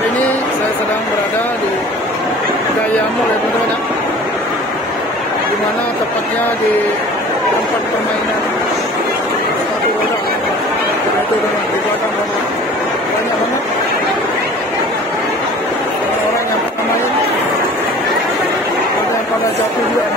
Saat ini saya sedang berada di Gaya Mall ya teman-teman ya, di mana tepatnya di tempat permainan sepatu roda. Itu teman di belakang teman, banyak banget orang yang pernah main, ada yang pada jatuh juga.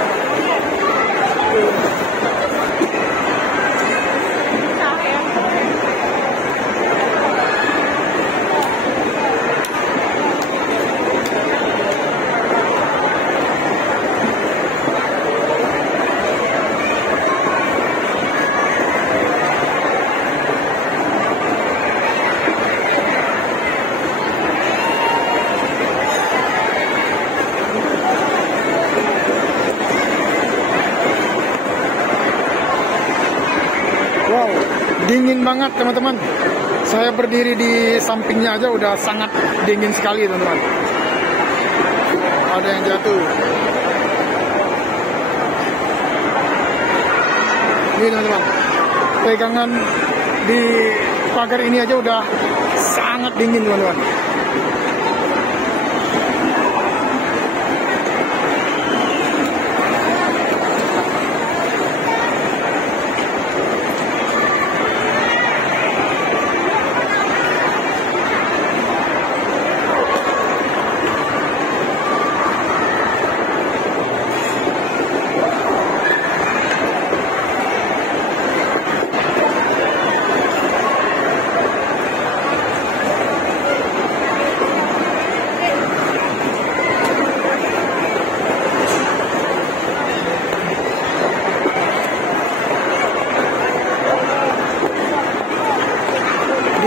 Wow, dingin banget teman-teman. Saya berdiri di sampingnya aja udah sangat dingin sekali teman-teman. Ada yang jatuh. Ini teman-teman, pegangan di pagar ini aja udah sangat dingin teman-teman.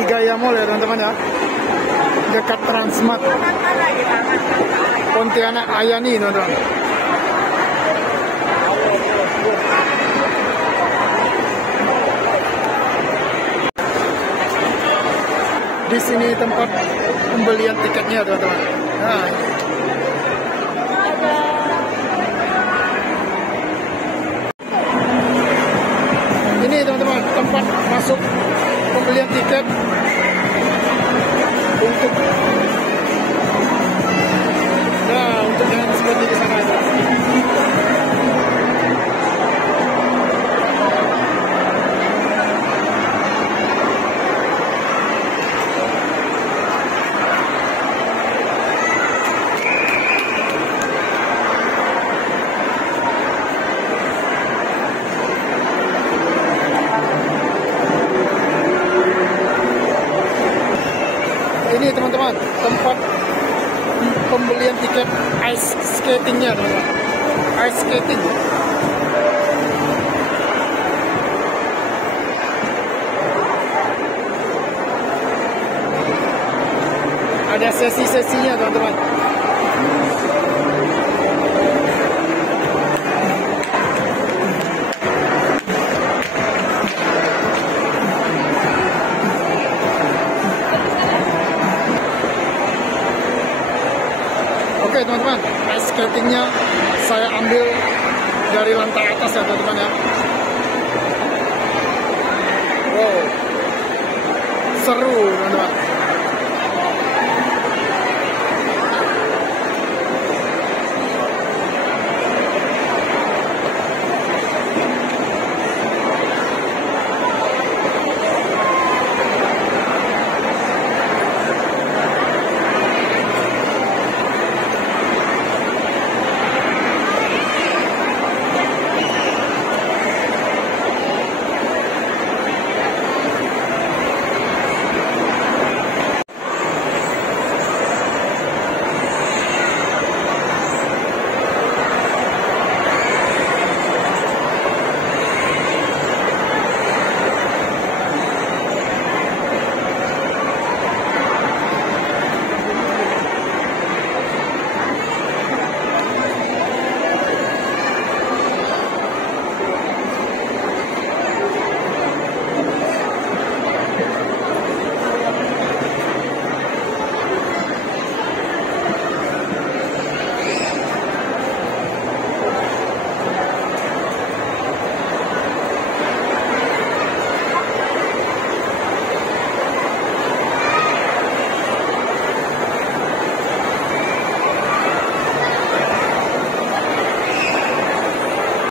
Gaya Mall ya teman-teman ya, dekat Transmart Pontianak Ayani teman-teman. Di sini tempat pembelian tiketnya teman-teman. Nah, ini teman-teman tempat masuk pembelian tiket untuk yang seperti di sana aja. Ini teman-teman tempat pembelian tiket ice skatingnya teman-teman, ice skating. Ada sesi-sesinya teman-teman. Oke teman-teman, ice skatingnya saya ambil dari lantai atas ya teman-teman ya. Wow, seru teman-teman.